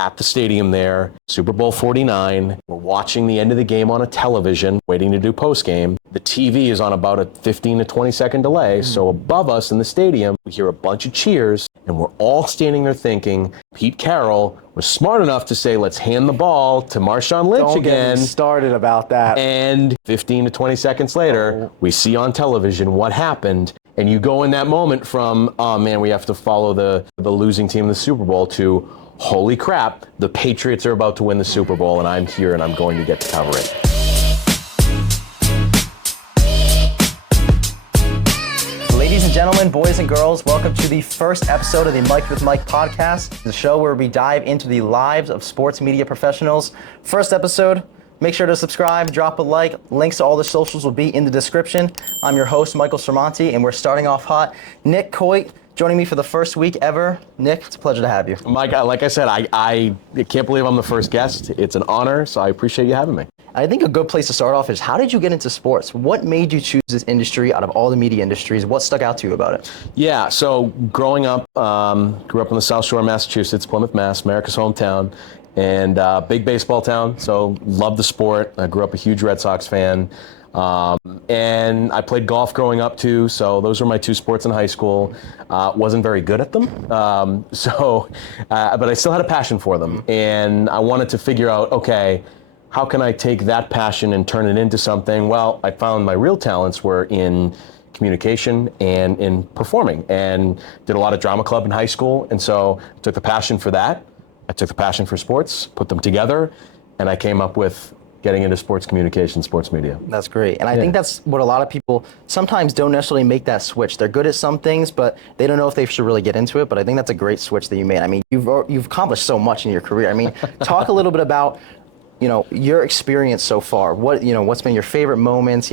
at the stadium there, Super Bowl 49. We're watching the end of the game on a television, waiting to do post-game. The TV is on about a 15 to 20 second delay. So above us in the stadium, we hear a bunch of cheers, and we're all standing there thinking, Pete Carroll was smart enough to say, let's hand the ball to Marshawn Lynch again. Don't get me started about that. And 15 to 20 seconds later, we see on television what happened. And you go in that moment from, oh man, we have to follow the losing team in the Super Bowl to, holy crap, the Patriots are about to win the Super Bowl, and I'm here and I'm going to get to cover it. Ladies and gentlemen, boys and girls, welcome to the first episode of the Mike with Mike podcast, the show where we dive into the lives of sports media professionals. First episode, make sure to subscribe, drop a like. Links to all the socials will be in the description. I'm your host, Michael Sermonti, and we're starting off hot. Nick Coit joining me for the first week ever. Nick, it's a pleasure to have you. Mike, like I said, I can't believe I'm the first guest. It's an honor, so I appreciate you having me. I think a good place to start off is, how did you get into sports? What made you choose this industry out of all the media industries? What stuck out to you about it? Yeah, so growing up, grew up on the South Shore of Massachusetts, Plymouth, Mass, America's hometown, and big baseball town, so loved the sport. I grew up a huge Red Sox fan. And I played golf growing up too, so those were my two sports in high school. Wasn't very good at them, but I still had a passion for them. And I wanted to figure out, okay, how can I take that passion and turn it into something? Well, I found my real talents were in communication and in performing, and did a lot of drama club in high school. And so I took the passion for that. I took the passion for sports, put them together, and I came up with getting into sports communication, sports media. That's great. And I think that's what a lot of people sometimes don't necessarily make that switch. They're good at some things, but they don't know if they should really get into it. But I think that's a great switch that you made. I mean, you've accomplished so much in your career. I mean, talk a little bit about, your experience so far. What's been your favorite moments?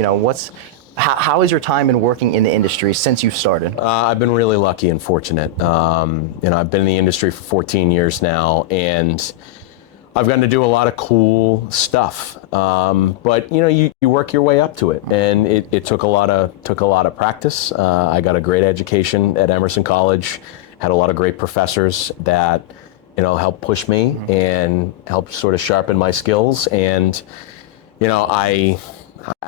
How has your time been working in the industry since you started? I've been really lucky and fortunate. I've been in the industry for 14 years now, and I've gotten to do a lot of cool stuff. But you work your way up to it, and it took a lot of practice. I got a great education at Emerson College, had a lot of great professors that helped push me and helped sort of sharpen my skills. And I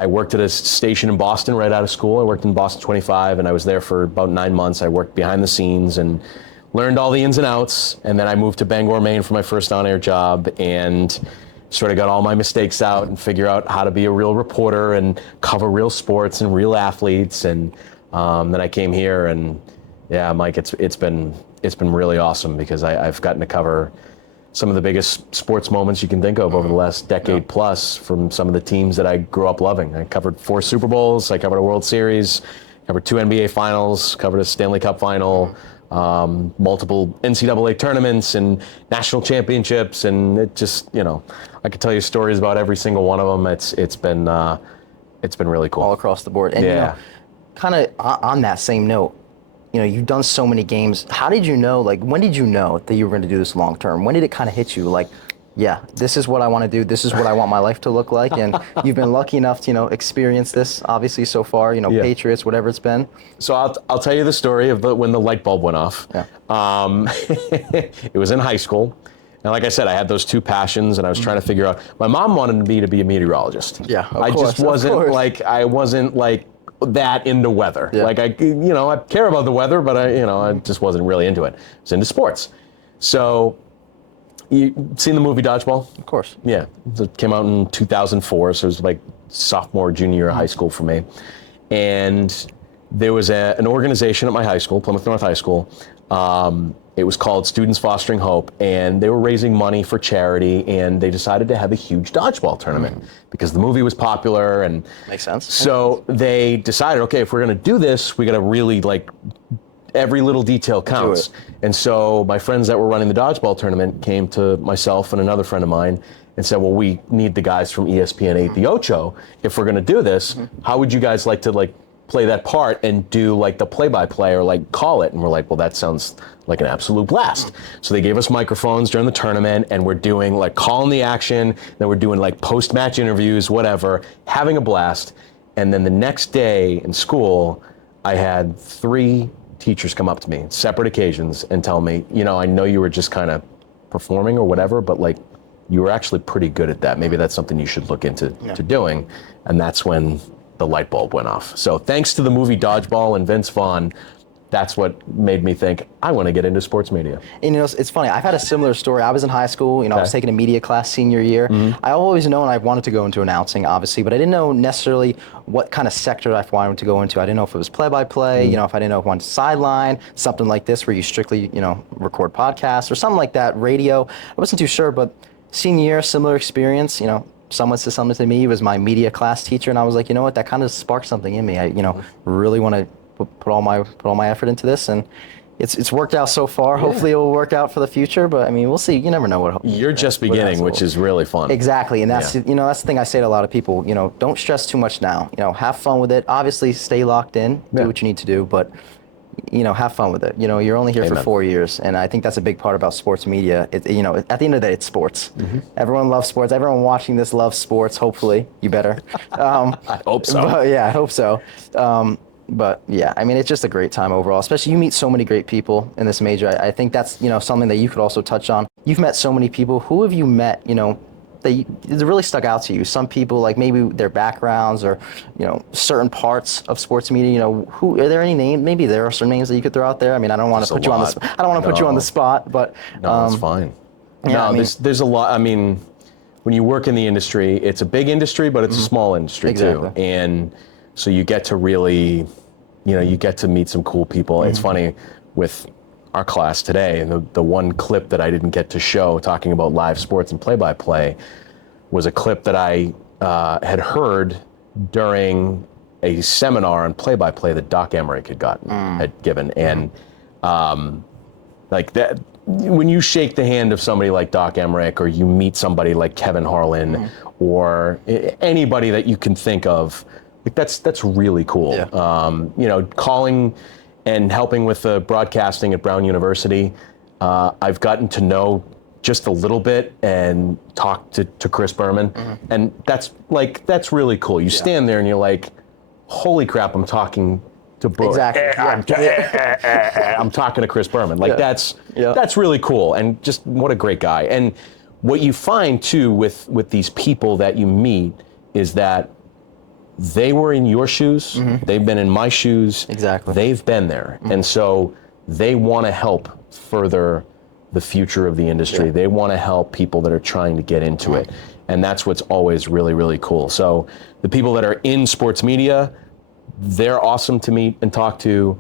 worked at a station in Boston right out of school. I worked in Boston 25, and I was there for about 9 months. I worked behind the scenes and learned all the ins and outs. And then I moved to Bangor, Maine for my first on-air job, and sort of got all my mistakes out and figure out how to be a real reporter and cover real sports and real athletes. And then I came here, and yeah, Mike, it's been really awesome because I've gotten to cover some of the biggest sports moments you can think of over the last decade plus from some of the teams that I grew up loving. I covered 4 Super Bowls, I covered a World Series, covered 2 NBA finals, covered a Stanley Cup final, multiple NCAA tournaments and national championships, and it just, I could tell you stories about every single one of them. It's been really cool. All across the board. And kind of on that same note, you've done so many games. How did you know, when did you know that you were going to do this long term? When did it kind of hit you, yeah, this is what I want to do. This is what I want my life to look like. And you've been lucky enough to, experience this, obviously, so far, Patriots, whatever it's been. So I'll tell you the story of when the light bulb went off. Yeah. It was in high school. And like I said, I had those two passions, and I was trying to figure out, my mom wanted me to be a meteorologist. Yeah, of I course, just wasn't that into weather. Yeah. I care about the weather, but I just wasn't really into it. I was into sports. So, you seen the movie Dodgeball? Of course. Yeah, it came out in 2004, so it was sophomore, junior year of high school for me. And there was an organization at my high school, Plymouth North High School. It was called Students Fostering Hope, and they were raising money for charity, and they decided to have a huge dodgeball tournament because the movie was popular. And makes sense. So they decided, okay, if we're going to do this, we got to really every little detail counts. And so my friends that were running the dodgeball tournament came to myself and another friend of mine and said, well, we need the guys from ESPN 8 The Ocho. If we're going to do this, how would you guys like to play that part and do the play-by-play or call it? And we're well, that sounds like an absolute blast. So they gave us microphones during the tournament, and we're doing calling the action, then we're doing post-match interviews, whatever, having a blast. And then the next day in school, I had 3 teachers come up to me, separate occasions, and tell me, I know you were just kind of performing or whatever, but like you were actually pretty good at that. Maybe that's something you should look into to doing. And that's when the light bulb went off. So thanks to the movie Dodgeball and Vince Vaughn, that's what made me think I want to get into sports media. And it's funny. I've had a similar story. I was in high school. I was taking a media class senior year. I always known I wanted to go into announcing, obviously, but I didn't know necessarily what kind of sector I wanted to go into. I didn't know if it was play-by-play. If I didn't know if I wanted to sideline, something like this where you strictly, record podcasts or something like that. Radio. I wasn't too sure, but senior year, similar experience. Someone said something to me. It was my media class teacher, and I was like, you know what? That kind of sparked something in me. I, really want to put all my effort into this, and it's worked out so far. Hopefully it will work out for the future, but I mean, we'll see. You never know what you're just beginning, which is really fun. Exactly, and that's that's the thing I say to a lot of people. Don't stress too much now. Have fun with it. Obviously, stay locked in, do what you need to do, but have fun with it. You're only here for 4 years, and I think that's a big part about sports media. At the end of the day, it's sports. Everyone loves sports. Everyone watching this loves sports. Hopefully, you better. I hope so. I hope so. But yeah, I mean, it's just a great time overall. Especially you meet so many great people in this major. I think that's something that you could also touch on. You've met so many people. Who have you met? That really stuck out to you? Some people, like maybe their backgrounds or certain parts of sports media. Who are there any names? Maybe there are some names that you could throw out there. I mean, I don't want to put you on the I don't want to put you on the spot, but no, it's fine. Yeah, there's a lot. I mean, when you work in the industry, it's a big industry, but it's a small industry too, and so you get to really, you get to meet some cool people. It's funny with our class today, and the one clip that I didn't get to show talking about live sports and play-by-play was a clip that I had heard during a seminar on play-by-play that Doc Emmerich had given. And like that, when you shake the hand of somebody like Doc Emmerich, or you meet somebody like Kevin Harlan, or anybody that you can think of, like that's really cool. Calling and helping with the broadcasting at Brown University, I've gotten to know just a little bit and talk to Chris Berman, and that's really cool. You stand there and you're like, holy crap, I'm talking to Brooke. Exactly. I'm talking to Chris Berman. Like that's really cool, and just what a great guy. And what you find too with these people that you meet is that they were in your shoes. They've been in my shoes. Exactly. They've been there. And so they want to help further the future of the industry. They want to help people that are trying to get into it. And that's what's always really, really cool. So the people that are in sports media, they're awesome to meet and talk to.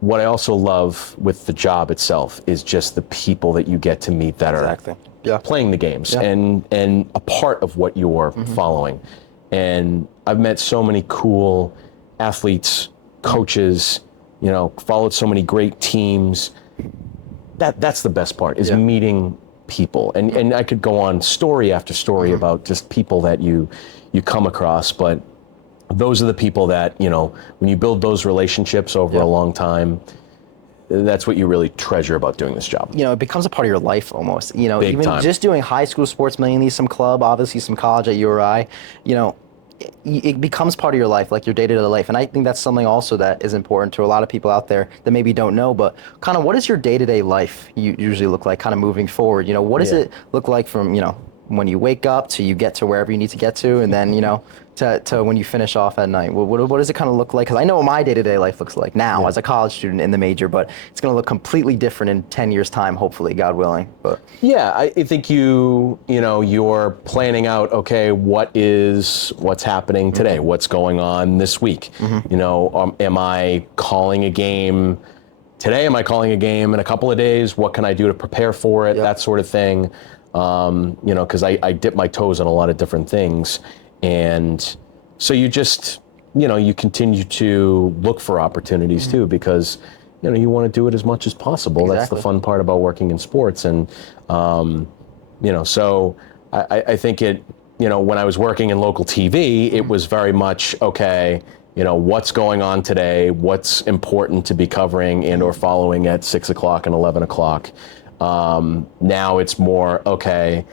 What I also love with the job itself is just the people that you get to meet that are playing the games and a part of what you're following. And I've met so many cool athletes, coaches, followed so many great teams. That's the best part, is meeting people. And I could go on story after story about just people that you come across, but those are the people that, when you build those relationships over a long time, that's what you really treasure about doing this job. It becomes a part of your life almost. Big even time. Just doing high school sports, mainly some club, obviously some college at URI, it becomes part of your life, like your day-to-day life. And I think that's something also that is important to a lot of people out there that maybe don't know, but kind of what does your day-to-day life usually look like kind of moving forward? What does it look like from, when you wake up to you get to wherever you need to get to, and then, to when you finish off at night? What does it kind of look like? Because I know what my day-to-day life looks like now as a college student in the major, but it's going to look completely different in 10 years' time, hopefully, God willing. But yeah, I think you're planning out, okay, what's happening today? What's going on this week? Am I calling a game today? Am I calling a game in a couple of days? What can I do to prepare for it? That sort of thing. Because I dip my toes in a lot of different things. And so you just, you continue to look for opportunities too, because, you want to do it as much as possible. Exactly. That's the fun part about working in sports. And, so I think when I was working in local TV, it was very much, okay, what's going on today, what's important to be covering and or following at 6 o'clock and 11 o'clock. Now it's more, okay,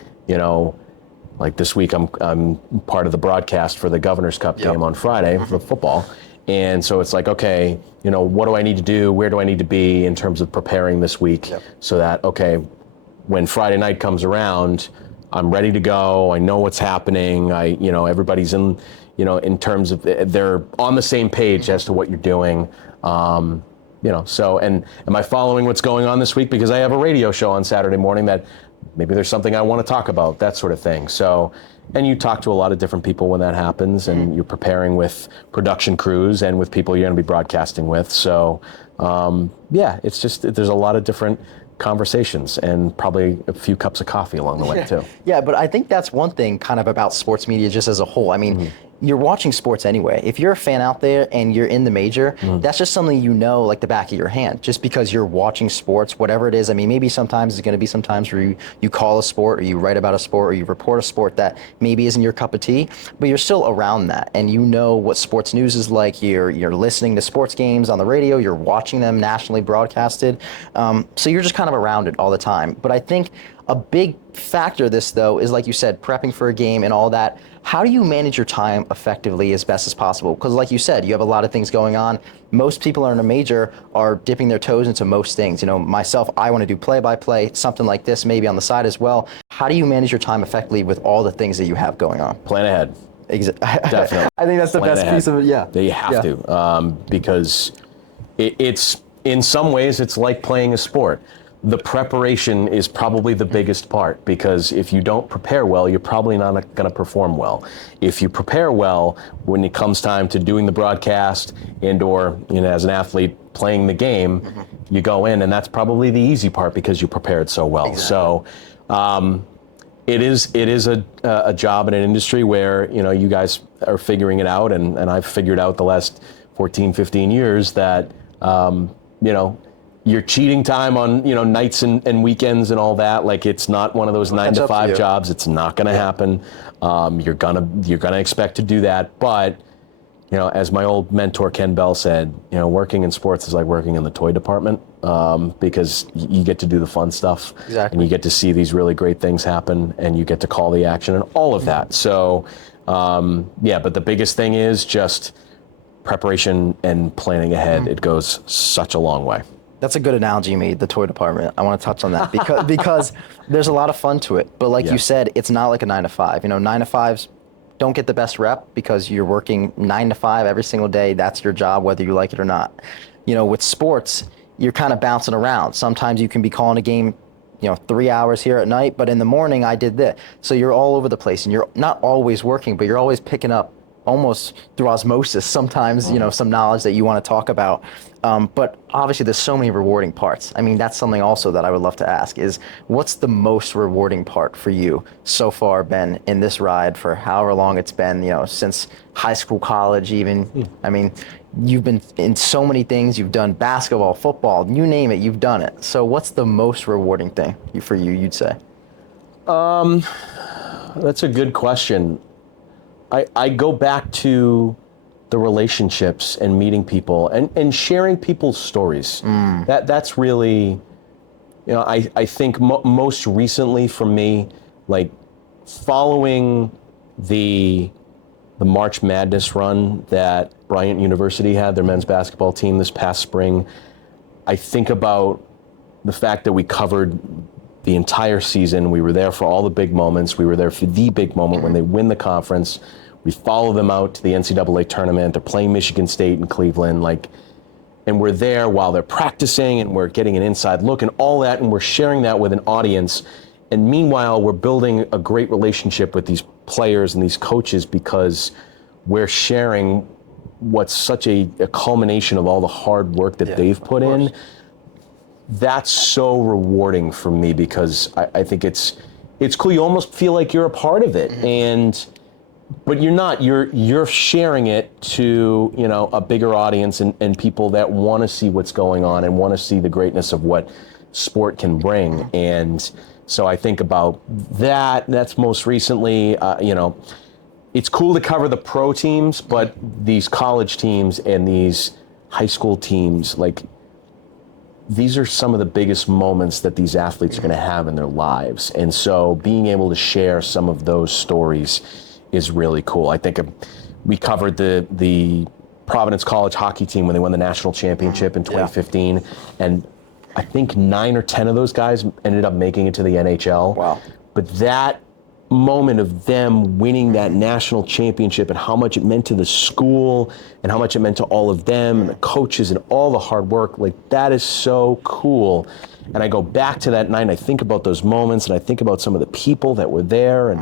like this week I'm part of the broadcast for the Governor's Cup game on Friday for football. And so it's like, okay, what do I need to do? Where do I need to be in terms of preparing this week so that, okay, when Friday night comes around, I'm ready to go. I know what's happening. Everybody's in terms of they're on the same page as to what you're doing. So am I following what's going on this week? Because I have a radio show on Saturday morning that maybe there's something I want to talk about, that sort of thing. So, and you talk to a lot of different people when that happens, and you're preparing with production crews and with people you're going to be broadcasting with. So, it's just, there's a lot of different conversations and probably a few cups of coffee along the way too. Yeah, but I think that's one thing kind of about sports media just as a whole. I mean, you're watching sports anyway. If you're a fan out there and you're in the major, that's just something like the back of your hand, just because you're watching sports, whatever it is. I mean, maybe sometimes it's going to be sometimes where you call a sport or you write about a sport or you report a sport that maybe isn't your cup of tea, but you're still around that and you know what sports news is like. You're listening to sports games on the radio, you're watching them nationally broadcasted. So you're just kind of around it all the time. But I think a big factor of this, though, is like you said, prepping for a game and all that. How do you manage your time effectively as best as possible? Because like you said, you have a lot of things going on. Most people in a major are dipping their toes into most things. Myself, I want to do play-by-play, something like this maybe on the side as well. How do you manage your time effectively with all the things that you have going on? Plan ahead. Definitely. I think that's the best piece of it, yeah. You have to, because it's, in some ways, it's like playing a sport. The preparation is probably the biggest part, because if you don't prepare well, you're probably not going to perform well. If you prepare well, when it comes time to doing the broadcast or as an athlete playing the game, you go in, and that's probably the easy part because you prepared so well. Exactly. So it is a job in an industry where you guys are figuring it out, and I've figured out the last 14, 15 years that your cheating time on nights and weekends and all that, like, it's not one of those 9 to 5 jobs. It's not going to happen. You're gonna expect to do that, but as my old mentor Ken Bell said, working in sports is like working in the toy department, because you get to do the fun stuff. Exactly. And you get to see these really great things happen, and you get to call the action and all of that. So but the biggest thing is just preparation and planning ahead. It goes such a long way. That's a good analogy you made, the toy department. I want to touch on that because there's a lot of fun to it. But like you said, it's not like a 9 to 5. 9 to 5s don't get the best rep because you're working 9 to 5 every single day. That's your job, whether you like it or not. With sports, you're kind of bouncing around. Sometimes you can be calling a game 3 hours here at night, but in the morning I did this. So you're all over the place, and you're not always working, but you're always picking up almost through osmosis sometimes, some knowledge that you want to talk about. But obviously there's so many rewarding parts. I mean, that's something also that I would love to ask is, what's the most rewarding part for you so far, Ben, in this ride for however long it's been, since high school, college even? I mean, you've been in so many things. You've done basketball, football, you name it, you've done it. So what's the most rewarding thing for you, you'd say? That's a good question. I go back to the relationships and meeting people and sharing people's stories. That's really, I think most recently for me, like following the March Madness run that Bryant University had, their men's basketball team this past spring, I think about the fact that we covered the entire season. We were there for all the big moments. We were there for the big moment when they win the conference. We follow them out to the NCAA tournament. They're playing Michigan State and Cleveland, and we're there while they're practicing, and we're getting an inside look and all that, and we're sharing that with an audience. And meanwhile, we're building a great relationship with these players and these coaches because we're sharing what's such a culmination of all the hard work that they've put in. That's so rewarding for me because I think it's cool. You almost feel like you're a part of it, but you're not. You're sharing it to a bigger audience and people that want to see what's going on and want to see the greatness of what sport can bring. And so I think about that. That's most recently. It's cool to cover the pro teams, but these college teams and these high school teams, these are some of the biggest moments that these athletes are going to have in their lives. And so being able to share some of those stories is really cool. I think we covered the Providence College hockey team when they won the national championship in 2015. And I think 9 or 10 of those guys ended up making it to the NHL. Wow. But that moment of them winning that national championship and how much it meant to the school and how much it meant to all of them and the coaches and all the hard work, like that is so cool. And I go back to that night and I think about those moments and I think about some of the people that were there, and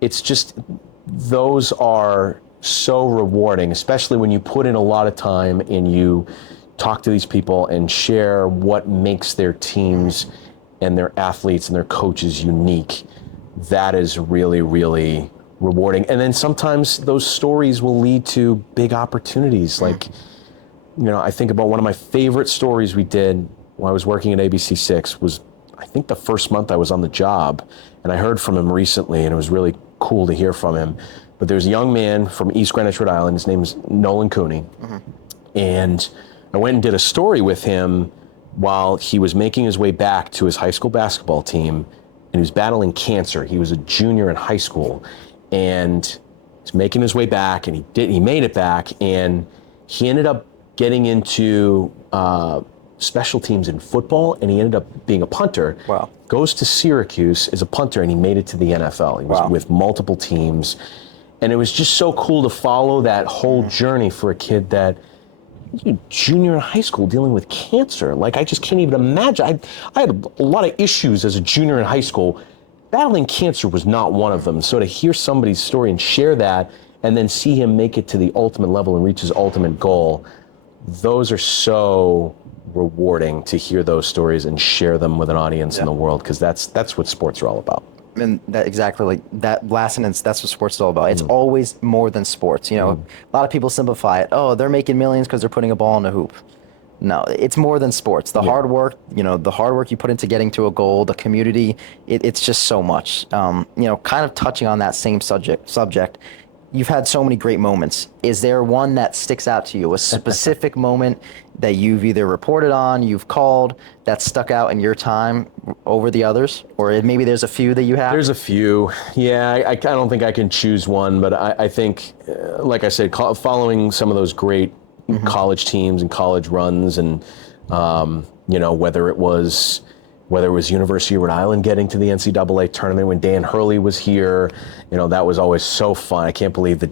it's just, those are so rewarding, especially when you put in a lot of time and you talk to these people and share what makes their teams and their athletes and their coaches unique. That is really, really rewarding. And then sometimes those stories will lead to big opportunities. Like, you know, I think about one of my favorite stories we did when I was working at ABC6 was, I think the first month I was on the job, and I heard from him recently, and it was really cool to hear from him. But there's a young man from East Greenwich, Rhode Island. His name's Nolan Cooney. And I went and did a story with him while he was making his way back to his high school basketball team, and he was battling cancer. He was a junior in high school, and he's making his way back, and he made it back, and he ended up getting into special teams in football, and he ended up being a punter. Wow. Goes to Syracuse as a punter, and he made it to the NFL. He was with multiple teams, and it was just so cool to follow that whole journey for a kid that, junior in high school dealing with cancer. Like, I just can't even imagine. I had a lot of issues as a junior in high school. Battling cancer was not one of them. So to hear somebody's story and share that, and then see him make it to the ultimate level and reach his ultimate goal, those are so rewarding to hear those stories and share them with an audience in the world, because that's what sports are all about. And that exactly, like that last sentence, that's what sports is all about. It's always more than sports. You know, a lot of people simplify it. Oh, they're making millions because they're putting a ball in a hoop. No, it's more than sports. The hard work, the hard work you put into getting to a goal, the community, it's just so much. Kind of touching on that same subject, you've had so many great moments. Is there one that sticks out to you, a specific moment that you've either reported on, you've called, that stuck out in your time over the others? Or maybe there's a few that you have? There's a few. Yeah, I don't think I can choose one, but I think, like I said, following some of those great college teams and college runs, and whether it was University of Rhode Island getting to the NCAA tournament when Dan Hurley was here, that was always so fun. I can't believe that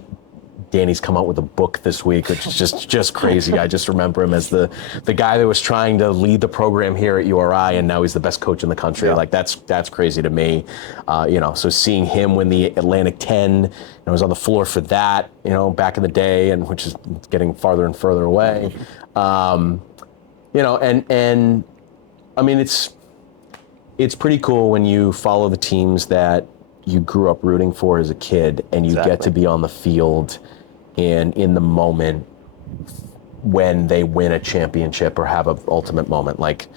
Danny's come out with a book this week, which is just crazy. I just remember him as the guy that was trying to lead the program here at URI, and now he's the best coach in the country. Like, that's crazy to me. So seeing him win the Atlantic 10, I was on the floor for that, back in the day, and which is getting farther and further away. And I mean, it's pretty cool when you follow the teams that you grew up rooting for as a kid, and you get to be on the field and in the moment when they win a championship or have an ultimate moment. Like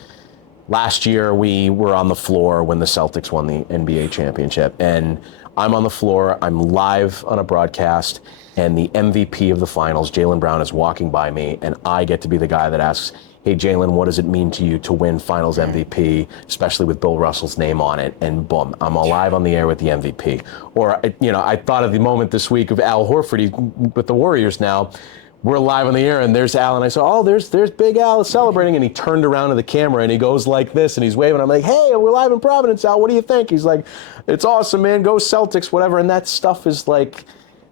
last year, we were on the floor when the Celtics won the NBA championship, and I'm on the floor, I'm live on a broadcast, and the MVP of the finals, Jaylen Brown, is walking by me, and I get to be the guy that asks, "Hey, Jaylen, what does it mean to you to win Finals MVP, especially with Bill Russell's name on it?" And boom, I'm alive on the air with the MVP. Or, I thought of the moment this week of Al Horford with the Warriors now. We're live on the air, and there's Al, and I said, "Oh, there's Big Al celebrating," and he turned around to the camera, and he goes like this, and he's waving. I'm like, "Hey, we're live in Providence, Al. What do you think?" He's like, "It's awesome, man. Go Celtics, whatever." And that stuff is like,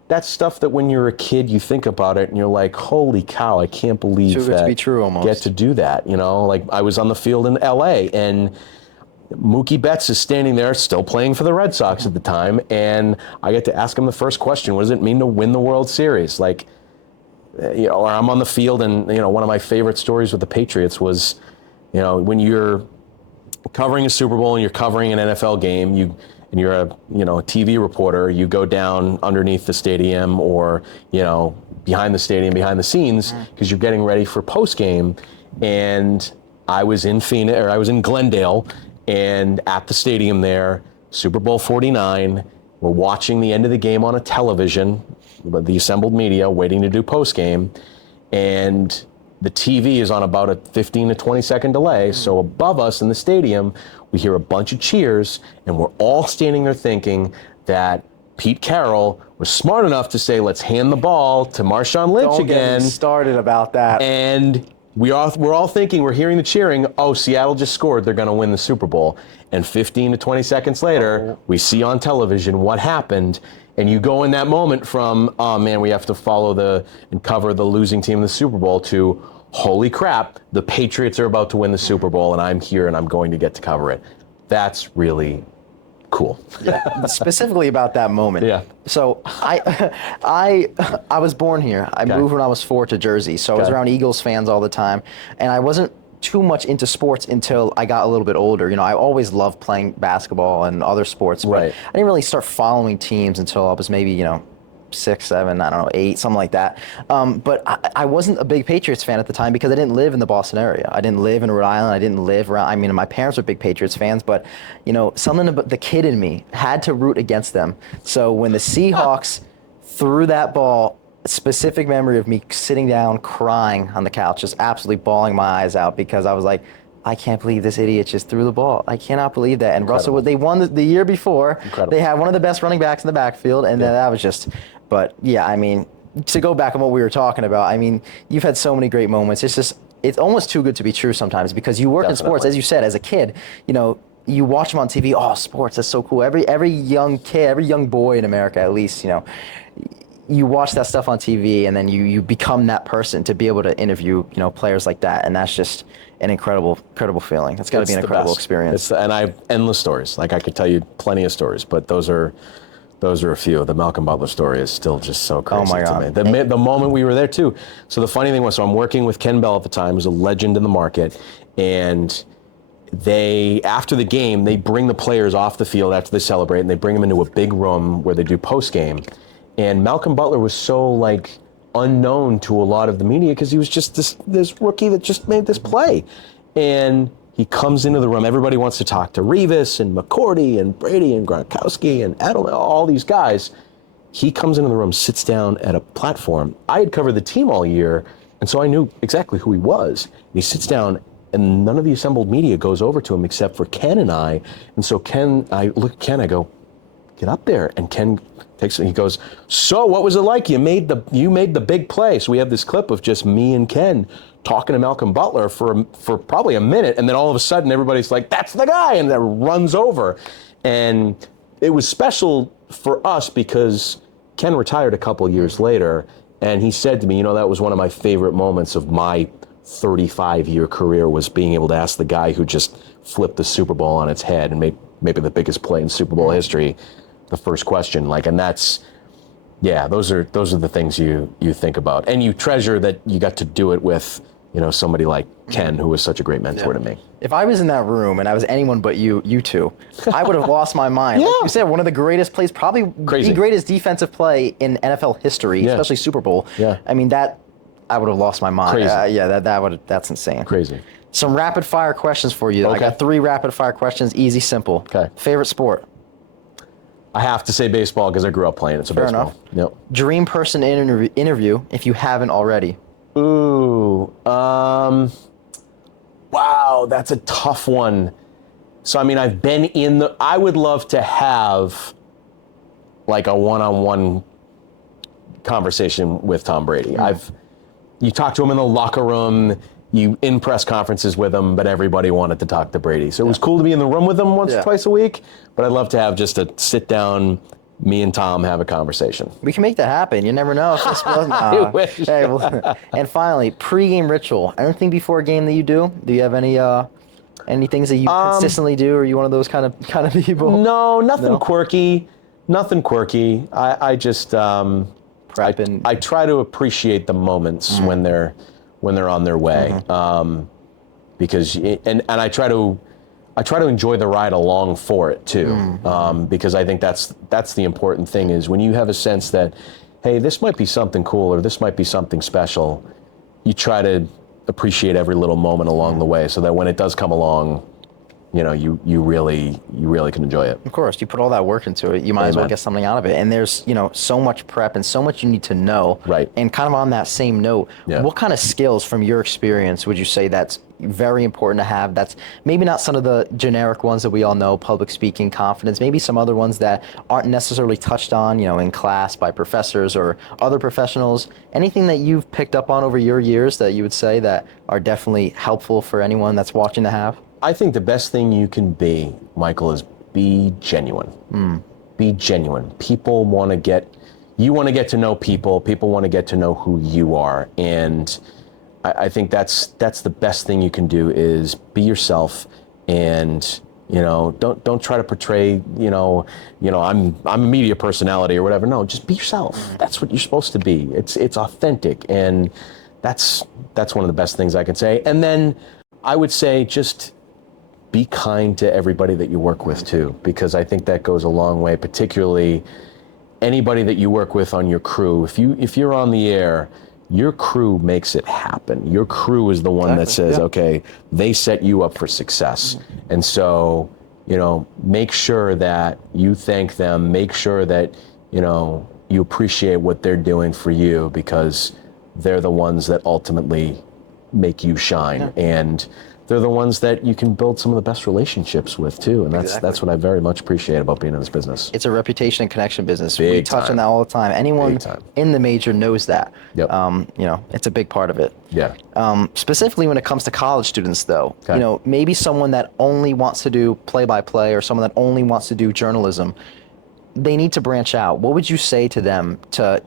that's stuff that when you're a kid, you think about it and you're like, holy cow, I can't believe Too good that to be true almost. Get to do that. Like I was on the field in LA, and Mookie Betts is standing there still playing for the Red Sox at the time, and I get to ask him the first question: what does it mean to win the World Series? Like, or I'm on the field, and one of my favorite stories with the Patriots was, when you're covering a Super Bowl and you're covering an NFL game, and you're a TV reporter, you go down underneath the stadium or behind the stadium, behind the scenes, because you're getting ready for post game. And I was in Glendale, and at the stadium there, Super Bowl 49, we're watching the end of the game on a television, the assembled media waiting to do post game, and the TV is on about a 15 to 20 second delay. So above us in the stadium, we hear a bunch of cheers, and we're all standing there thinking that Pete Carroll was smart enough to say, "Let's hand the ball to Marshawn Lynch again." Don't get me started about that. And we're all thinking, we're hearing the cheering. Oh, Seattle just scored. They're going to win the Super Bowl. And 15 to 20 seconds later, we see on television what happened. And you go in that moment from, oh man, we have to follow and cover the losing team in the Super Bowl to, holy crap, the Patriots are about to win the Super Bowl and I'm here and I'm going to get to cover it. That's really cool. Yeah, specifically about that moment. Yeah. So I was born here. I moved when I was 4 to Jersey, so I was around Eagles fans all the time, and I wasn't too much into sports until I got a little bit older. I always loved playing basketball and other sports, but I didn't really start following teams until I was maybe 6, 7, I don't know, 8, something like that. But I wasn't a big Patriots fan at the time because I didn't live in the Boston area. I didn't live in Rhode Island. I didn't live around. I mean, my parents were big Patriots fans, but something about the kid in me had to root against them. So when the Seahawks threw that ball, specific memory of me sitting down crying on the couch, just absolutely bawling my eyes out because I was like, I can't believe this idiot just threw the ball. I cannot believe that. And Russell, they won the year before. They had one of the best running backs in the backfield, and then that was just. But yeah, I mean, to go back on what we were talking about, I mean, you've had so many great moments. It's almost too good to be true sometimes because you work in sports, as you said, as a kid, you watch them on TV. Oh, sports, that's so cool. Every young kid, every young boy in America, at least, you watch that stuff on TV and then you become that person to be able to interview, players like that. And that's just an incredible feeling. That's got to be an incredible experience. And I have endless stories. Like I could tell you plenty of stories, but those are a few. The Malcolm Butler story is still just so crazy to me. The moment we were there too. So the funny thing was, I'm working with Ken Bell at the time, who's a legend in the market, and after the game, they bring the players off the field after they celebrate, and they bring them into a big room where they do post game. And Malcolm Butler was so unknown to a lot of the media because he was just this rookie that just made this play. And he comes into the room. Everybody wants to talk to Revis and McCourty and Brady and Gronkowski and Edelman, all these guys. He comes into the room, sits down at a platform. I had covered the team all year, and so I knew exactly who he was. And he sits down, and none of the assembled media goes over to him except for Ken and I. And so I look at Ken, I go, get up there. And Ken takes it, he goes, so what was it like? You made the big play. So we have this clip of just me and Ken talking to Malcolm Butler for probably a minute, and then all of a sudden everybody's like, that's the guy, and that runs over. And it was special for us because Ken retired a couple years later, and he said to me, that was one of my favorite moments of my 35-year career, was being able to ask the guy who just flipped the Super Bowl on its head and made maybe the biggest play in Super Bowl history, the first question. And that's, yeah, those are the things you think about, and you treasure that you got to do it with somebody like Ken, who was such a great mentor to me. If I was in that room and I was anyone but you two, I would have lost my mind. Like you said, one of the greatest plays, probably the greatest defensive play in NFL history, especially Super Bowl. Yeah. I mean, that I would have lost my mind. Crazy. That's insane. Crazy. Some rapid fire questions for you. Okay. I got 3 rapid fire questions, easy, simple. Okay. Favorite sport? I have to say baseball because I grew up playing it. So Fair baseball. enough. Yep. Dream person interview if you haven't already. Ooh, wow, that's a tough one. So, I mean, I would love to have a one-on-one conversation with Tom Brady. You talk to him in the locker room, you in press conferences with him, but everybody wanted to talk to Brady. So it was cool to be in the room with him once or twice a week, but I'd love to have just a sit down, me and Tom have a conversation. We can make that happen. You never know. I wish. Hey, and finally, pre-game ritual. Anything before a game that you do? Do you have any things that you consistently do? Or are you one of those kind of people? No, nothing quirky. Nothing quirky. I just prep and I try to appreciate the moments when they're on their way, because I try to enjoy the ride along for it too, because I think that's the important thing, is when you have a sense that, hey, this might be something cool or this might be something special, you try to appreciate every little moment along the way, so that when it does come along, you really can enjoy it. Of course, you put all that work into it, you might as well Amen. get something out of it. And there's, so much prep and so much you need to know. Right. And kind of on that same note, Yeah. what kind of skills from your experience would you say that's very important to have? That's maybe not some of the generic ones that we all know, public speaking, confidence, maybe some other ones that aren't necessarily touched on, in class by professors or other professionals. Anything that you've picked up on over your years that you would say that are definitely helpful for anyone that's watching to have? I think the best thing you can be, Michael, is be genuine. Be genuine. People want to get to know people. People want to get to know who you are. And I think that's the best thing you can do is be yourself, and don't try to portray I'm a media personality or whatever. No, just be yourself. That's what you're supposed to be. It's authentic, and that's one of the best things I can say. And then I would say just be kind to everybody that you work with too, because I think that goes a long way, particularly anybody that you work with on your crew. If you're on the air, your crew makes it happen. Your crew is the one that says, okay, they set you up for success. And so, make sure that you thank them, make sure that, you appreciate what they're doing for you, because they're the ones that ultimately make you shine. And they're the ones that you can build some of the best relationships with too. And that's what I very much appreciate about being in this business. It's a reputation and connection business. Big we touch on that all the time. Anyone in the major knows that. Yep. It's a big part of it. Yeah. Specifically when it comes to college students though, maybe someone that only wants to do play-by-play or someone that only wants to do journalism, they need to branch out. What would you say to them to,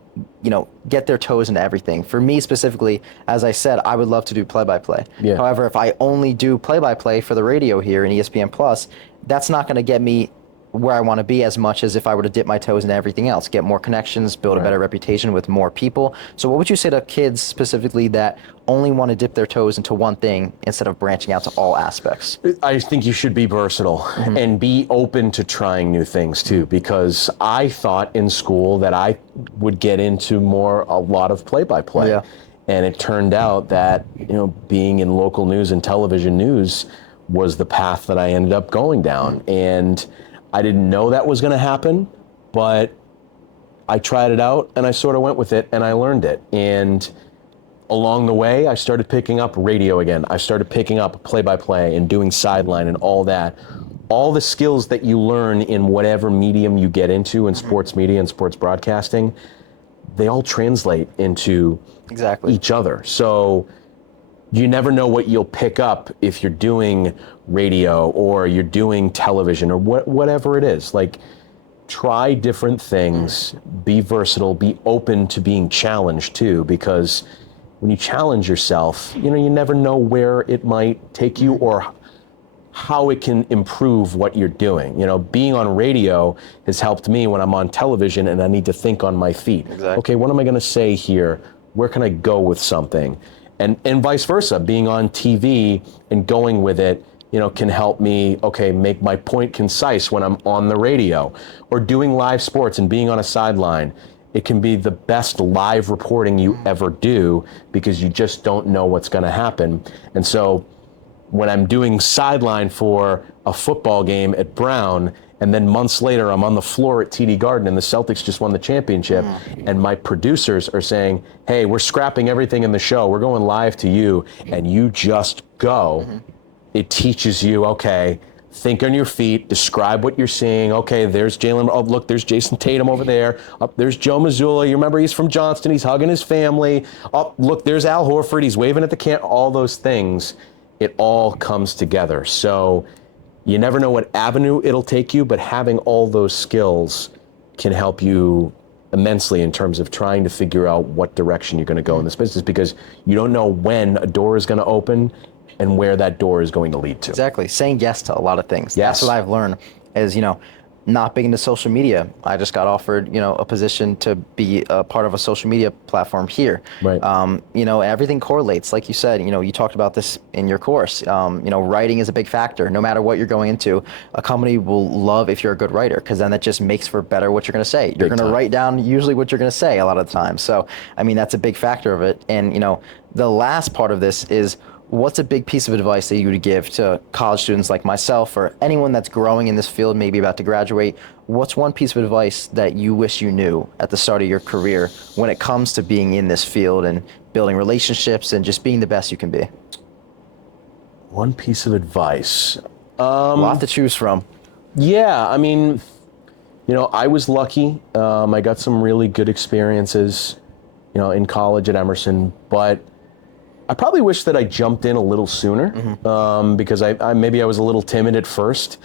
get their toes into everything? For me specifically, as I said, I would love to do play-by-play. Yeah. However, if I only do play-by-play for the radio here in ESPN Plus, that's not going to get me where I want to be as much as if I were to dip my toes into everything else, get more connections, build a better reputation with more people. So what would you say to kids specifically that only want to dip their toes into one thing instead of branching out to all aspects? I think you should be versatile and be open to trying new things too, because I thought in school that I would get into a lot of play-by-play. Yeah. And it turned out that, being in local news and television news was the path that I ended up going down. And I didn't know that was going to happen, but I tried it out and I sort of went with it and I learned it. And along the way, I started picking up radio again. I started picking up play-by-play and doing sideline and all that. All the skills that you learn in whatever medium you get into in sports media and sports broadcasting, they all translate into each other. So you never know what you'll pick up if you're doing radio or you're doing television or whatever it is. Like, try different things, be versatile, be open to being challenged too, because when you challenge yourself, you never know where it might take you or how it can improve what you're doing. Being on radio has helped me when I'm on television and I need to think on my feet. Okay, what am I going to say here? Where can I go with something? And vice versa, being on TV and going with it, can help me, make my point concise when I'm on the radio. Or doing live sports and being on a sideline. It can be the best live reporting you ever do because you just don't know what's going to happen. And so when I'm doing sideline for a football game at Brown, and then months later I'm on the floor at TD Garden and the Celtics just won the championship, and my producers are saying, hey, we're scrapping everything in the show, we're going live to you, and you just go. It teaches you, think on your feet, describe what you're seeing. Okay, there's Jalen. Oh, look, there's Jason Tatum over there. Up there's Joe Mazzulla. You remember he's from Johnston. He's hugging his family. Oh, look, there's Al Horford. He's waving at the camera. All those things, it all comes together. So you never know what avenue it'll take you, but having all those skills can help you immensely in terms of trying to figure out what direction you're going to go in this business, because you don't know when a door is going to open and where that door is going to lead to. Exactly. Saying yes to a lot of things. Yes. That's what I've learned is, not big into social media. I just got offered, a position to be a part of a social media platform here. Right. Everything correlates. Like you said, you talked about this in your course. Writing is a big factor. No matter what you're going into, a company will love if you're a good writer, because then that just makes for better what you're going to say. You're going to write down usually what you're going to say a lot of the time. So, that's a big factor of it. And, the last part of this is, what's a big piece of advice that you would give to college students like myself or anyone that's growing in this field, maybe about to graduate? What's one piece of advice that you wish you knew at the start of your career when it comes to being in this field and building relationships and just being the best you can be? One piece of advice. A lot to choose from. Yeah, I mean, I was lucky. I got some really good experiences, in college at Emerson, but I probably wish that I jumped in a little sooner, because I maybe I was a little timid at first,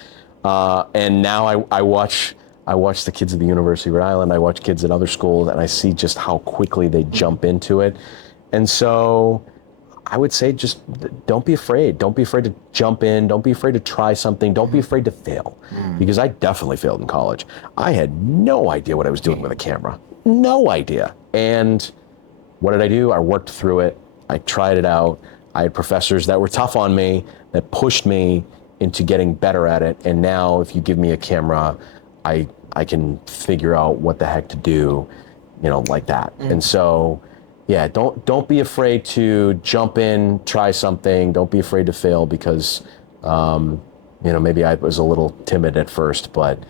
and now I watch the kids at the University of Rhode Island. I watch kids at other schools, and I see just how quickly they jump into it, and so I would say just don't be afraid. Don't be afraid to jump in. Don't be afraid to try something. Don't be afraid to fail, because I definitely failed in college. I had no idea what I was doing with a camera, no idea, and what did I do? I worked through it. I tried it out. I had professors that were tough on me, that pushed me into getting better at it. And now if you give me a camera, I can figure out what the heck to do, like that. And so, yeah, don't be afraid to jump in, try something. Don't be afraid to fail, because, maybe I was a little timid at first, but,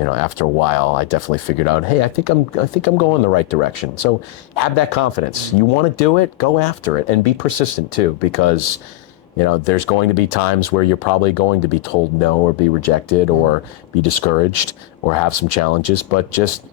after a while, I definitely figured out, hey, I think I'm going the right direction. So have that confidence. You want to do it, go after it, and be persistent too, because, there's going to be times where you're probably going to be told no, or be rejected, or be discouraged, or have some challenges, but just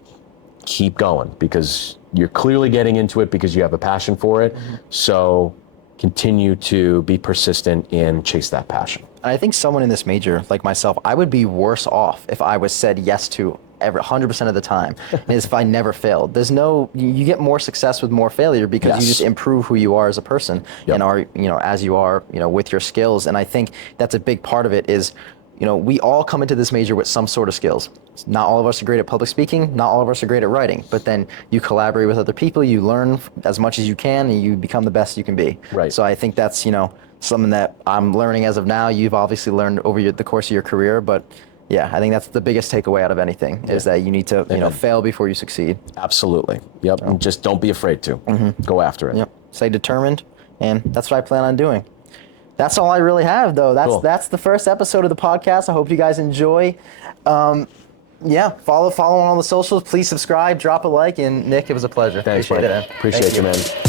keep going, because you're clearly getting into it because you have a passion for it. So continue to be persistent and chase that passion. I think someone in this major, like myself, I would be worse off if I was said yes to 100% of the time, is if I never failed. You get more success with more failure, because you just improve who you are as a person and are, as you are, with your skills. And I think that's a big part of it is, we all come into this major with some sort of skills. Not all of us are great at public speaking. Not all of us are great at writing. But then you collaborate with other people. You learn as much as you can, and you become the best you can be. Right. So I think that's, something that I'm learning as of now. You've obviously learned over the course of your career. But yeah, I think that's the biggest takeaway out of anything, is that you need to, fail before you succeed. Absolutely. Yep. And just don't be afraid to. Go after it. Yep. Stay determined. And that's what I plan on doing. That's all I really have, though. That's the first episode of the podcast. I hope you guys enjoy. Follow on all the socials. Please subscribe, drop a like, and Nick, it was a pleasure. Thanks, Appreciate Mike. it. Appreciate you, man.